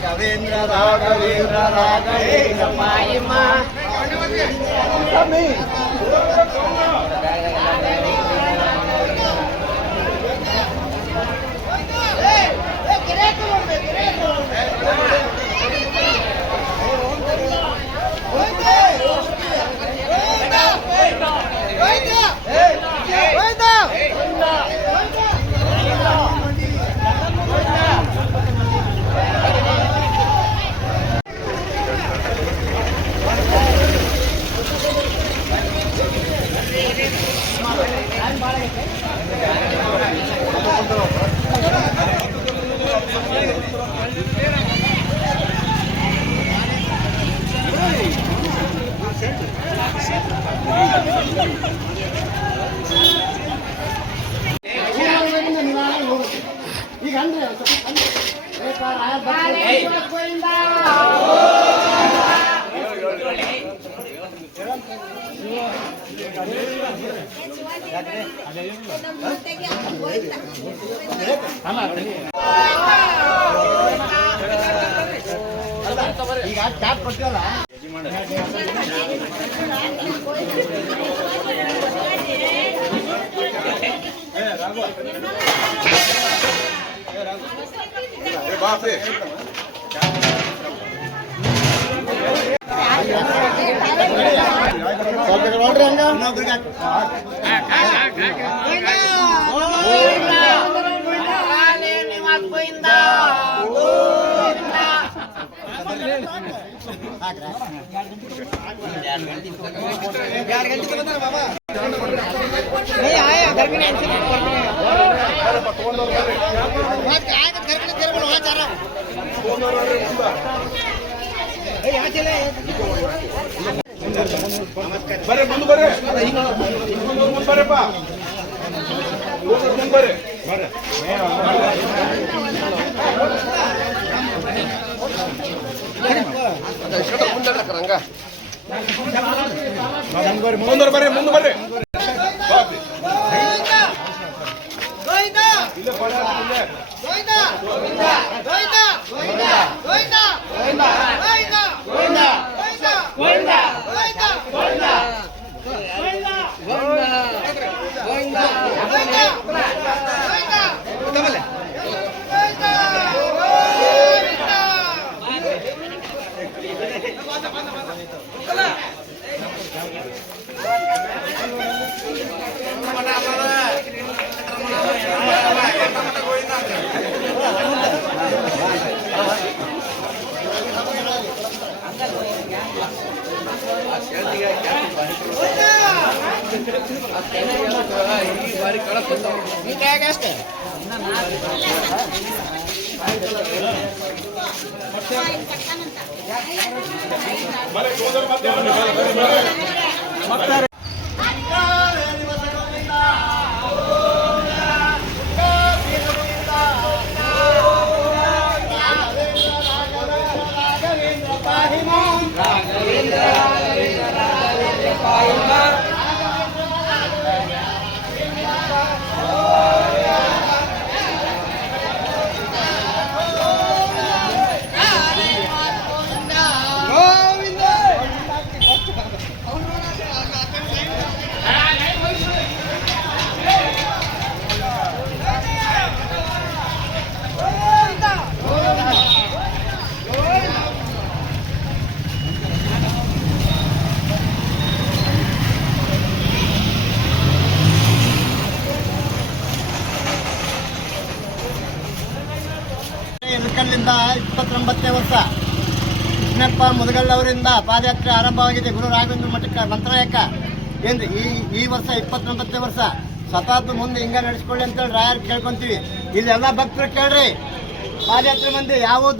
ರಾಘವೇಂದ್ರ ರಾಘವೇಂದ್ರ ರಾಘವೇಂದ್ರ ಮಾಯಮ್ಮ ಈಗ ಕ್ಯಾಪ್ ಕೊಟ್ಟಿಲ್ಲ ಬರ್ರಿ ಮುಂದೆ ಬರ್ರಿ ಬರ್ರಪ್ಪ ಮುಂದೆ ಬರ್ರಿ ಮುಂದೆ ಬರ್ರಿ ಮುಂದೆ ಬರ್ರಿ ಇವತ್ತಿಂದ 29ನೇ ವರ್ಷ ಕೃಷ್ಣಪ್ಪ ಮುದಗಲ್ ಅವರಿಂದ ಪಾದಯಾತ್ರೆ ಆರಂಭವಾಗಿದೆ ಗುರು ರಾಘವೇಂದ್ರ ಮಠಕ್ಕೆ ಮಂತ್ರಾಲಯಕ್ಕೆ. ಏನ್ರಿ ಈ ವರ್ಷ 29ನೇ ವರ್ಷ ಸತತ ಮುಂದೆ ಹಿಂಗೆ ನಡೆಸ್ಕೊಳ್ಳಿ ಅಂತೇಳಿ ರಾಯರ್ ಕೇಳ್ಕೊಂತೀವಿ. ಇಲ್ಲೆಲ್ಲ ಭಕ್ತರು ಕೇಳ್ರಿ, ಪಾದಯಾತ್ರೆ ಮಂದಿ ಯಾವ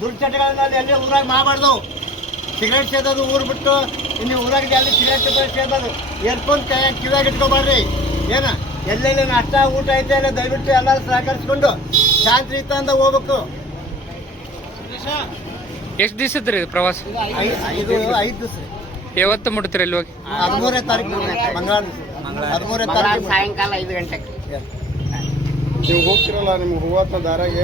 ದುರ್ಚಟಗಳಲ್ಲಿ ಎಲ್ಲಿ ಊರಾಗ ಮಾಡಬಾರ್ದು. ಸಿಗರೇಟ್ ಸೇದೋದು ಊರು ಬಿಟ್ಟು ಇನ್ನು ಊರಾಗ ಅಲ್ಲಿ ಸಿಗರೇಟ್ ಸೇದೋದು ಏರ್ಕೊಂಡು ಕಿವಿಯಾಗಿ ಇಟ್ಕೊಬಾರ್ರಿ. ಏನು ಎಲ್ಲೆಲ್ಲಿ ನಾಷ್ಟ ಊಟ ಐತೆ ಅಲ್ಲ ದಯವಿಟ್ಟು ಎಲ್ಲರೂ ಸಹಕರಿಸ್ಕೊಂಡು ಶಾಂತಿಯುತದಿಂದ ಹೋಗ್ಬೇಕು. ಎಷ್ಟು ದಿವಸದ ರೀ ಪ್ರವಾಸ? ಐದು ದಿವಸ ಯಾವತ್ತು ಮುಟ್ತೀರಿ ಇಲ್ಲಿ ಹೋಗಿ? 13ನೇ ತಾರೀಕು ಮಂಗಳವಾರ 13ನೇ ತಾರೀಕು ಸಾಯಂಕಾಲ 5 ಗಂಟೆಗೆ. ನೀವು ಹೋಗ್ತಿರಲ್ಲ ನಿಮ್ಗೆ ಹೋಗುವಂತ ದಾರಾಗೆ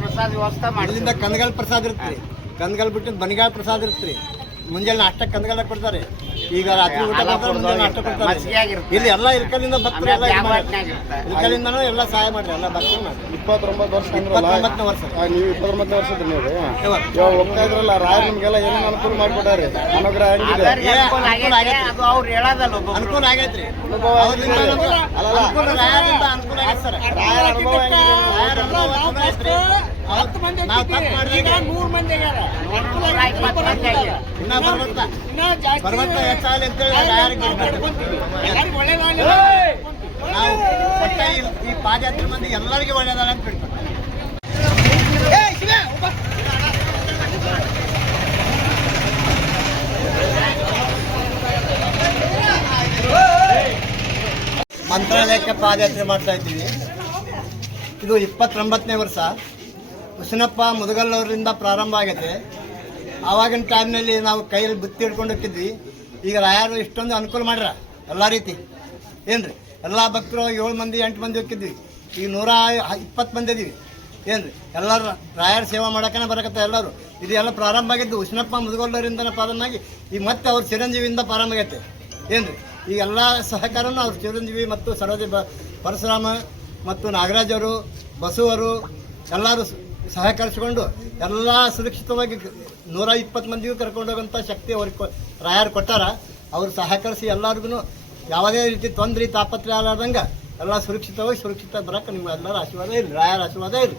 ಪ್ರಸಾದ ವ್ಯವಸ್ಥೆ ಮಾಡಿ ಇಲ್ಲಿಂದ ಕಂದಗಲ್ ಪ್ರಸಾದ ಇರ್ತೀರಿ, ಕಂದಗಲ್ ಬಿಟ್ಟು ಬನಿಗಾಳ ಪ್ರಸಾದ ಇರ್ತೀರಿ. ಮುಂಜಾನೆ ನಾಷ್ಟ ಕಂದಗಲ್ ಕೊಡ್ತಾರೆ, ಈಗ ರಾತ್ರಿ ಊಟ ಕೊಡ್ತಾರೆ, ಮುಂಜಾನೆ ನಾಷ್ಟ ಕೊಡ್ತಾರೆ. ಇಲ್ಲಿ ಎಲ್ಲ ಇಲ್ಕಲಿಂದ ಭಕ್ತರು ಎಲ್ಲ ಇಲ್ಕಲಿಂದನೂ ಎಲ್ಲ ಸಹಾಯ ಮಾಡ್ರಿ, ಎಲ್ಲ ಭಕ್ತರು ಮಾಡ್ರಿ. 29 ವರ್ಷ 29ನೇ ವರ್ಷ ನೀವು 29ನೇ ವರ್ಷದ ನೀವು ಇವಾಗ ಹೋಗ್ತಾ ಇದ್ರಲ್ಲ ರಾಯರ್ ನಿಮ್ಗೆಲ್ಲ ಏನೇನು ಅನುಕೂಲ ಮಾಡ್ಕೊಟ್ಟಾರಿ? ಅನುಗ್ರಹ ಹೆಂಗಿದೆ? ಅದು ಅವ್ರು ಹೇಳೋದಲ್ಲ. ಅನುಕೂಲ ಆಗೈತ್ರಿ, ಅವ್ರಿಂದ ಅನುಕೂಲ ರಾಯರಿಂದ ಅನುಕೂಲ ಆಗೈತೆ ಸರ್. ರಾಯರ ಅನುಭವ ಹೆಂಗಿದೆ? ರಾಯರ ಅನುಭವ ಚಲೋ ಐತ್ರಿ. ನಾವು ತಪ್ಪು ಮಾಡಿದಾಗ ಇನ್ನ ಬರ್ಬತ್ತ ಹೆಚ್ಚಾಗಲಿ ಅಂತೇಳಿ ರಾಯರಿಗೆ ನಾವು ಒಟ್ಟ ಈ ಪಾದಯಾತ್ರೆ ಮಂದಿ ಎಲ್ಲರಿಗೂ ಒಳ್ಳೇದಾಗಲಿ ಅಂತ ಬಿಡ್ತಾರೆ. ಮಂತ್ರಾಲಯಕ್ಕೆ ಪಾದಯಾತ್ರೆ ಮಾಡ್ತಾ ಇದ್ದೀವಿ. ಇದು 29ನೇ ವರ್ಷ. ಕೃಷ್ಣಪ್ಪ ಮುದಗಲ್ ಅವರಿಂದ ಪ್ರಾರಂಭ ಆಗೈತೆ. ಆವಾಗಿನ ಟೈಮ್ನಲ್ಲಿ ನಾವು ಕೈಯಲ್ಲಿ ಬುತ್ತಿ ಹಿಡ್ಕೊಂಡು ಹೋಗ್ತಿದ್ವಿ. ಈಗ ರಾಯರು ಇಷ್ಟೊಂದು ಅನುಕೂಲ ಮಾಡ್ಯಾರ ಎಲ್ಲ ರೀತಿ. ಏನ್ರಿ ಎಲ್ಲ ಭಕ್ತರು 7 ಮಂದಿ 8 ಮಂದಿ ಹೋಗ್ತಿದ್ವಿ, ಈಗ 120 ಮಂದಿ ಇದೀವಿ. ಏನ್ರಿ ಎಲ್ಲರೂ ರಾಯರ ಸೇವಾ ಮಾಡೋಕ್ಕೇ ಬರಕತ್ತ ಎಲ್ಲರೂ. ಇದು ಎಲ್ಲ ಪ್ರಾರಂಭ ಆಗಿದ್ದು ಕೃಷ್ಣಪ್ಪ ಮುದಗಲ್ಲವರಿಂದನೇ ಪ್ರಾರಂಭ ಆಗಿ ಈಗ ಮತ್ತೆ ಅವ್ರ ಚಿರಂಜೀವಿಯಿಂದ ಪ್ರಾರಂಭ ಆಗೈತೆ. ಏನ್ರಿ ಈ ಎಲ್ಲ ಸಹಕಾರನೂ ಅವ್ರ ಚಿರಂಜೀವಿ ಮತ್ತು ಸರೋಜಿ ಪರಶುರಾಮ ಮತ್ತು ನಾಗರಾಜ್ ಅವರು, ಬಸವರು ಎಲ್ಲರೂ ಸಹಕರಿಸಿಕೊಂಡು ಎಲ್ಲ ಸುರಕ್ಷಿತವಾಗಿ 120 ಮಂದಿಗೂ ಕರ್ಕೊಂಡು ಹೋಗೋಂಥ ಶಕ್ತಿ ಅವ್ರಿಗೆ ರಾಯರು ಕೊಟ್ಟಾರ. ಅವ್ರು ಸಹಕರಿಸಿ ಎಲ್ಲರಿಗೂ ಯಾವುದೇ ರೀತಿ ತೊಂದರೆ ತಾಪತ್ರೆ ಆಗಲಾರ್ದಂಗೆ ಎಲ್ಲ ಸುರಕ್ಷಿತ ಬರೋಕ್ಕೆ ನಿಮ್ಮ ಎಲ್ಲರ ಆಶೀರ್ವಾದ ಇರಲಿ, ರಾಯರ ಆಶೀರ್ವಾದ ಇರಲಿ.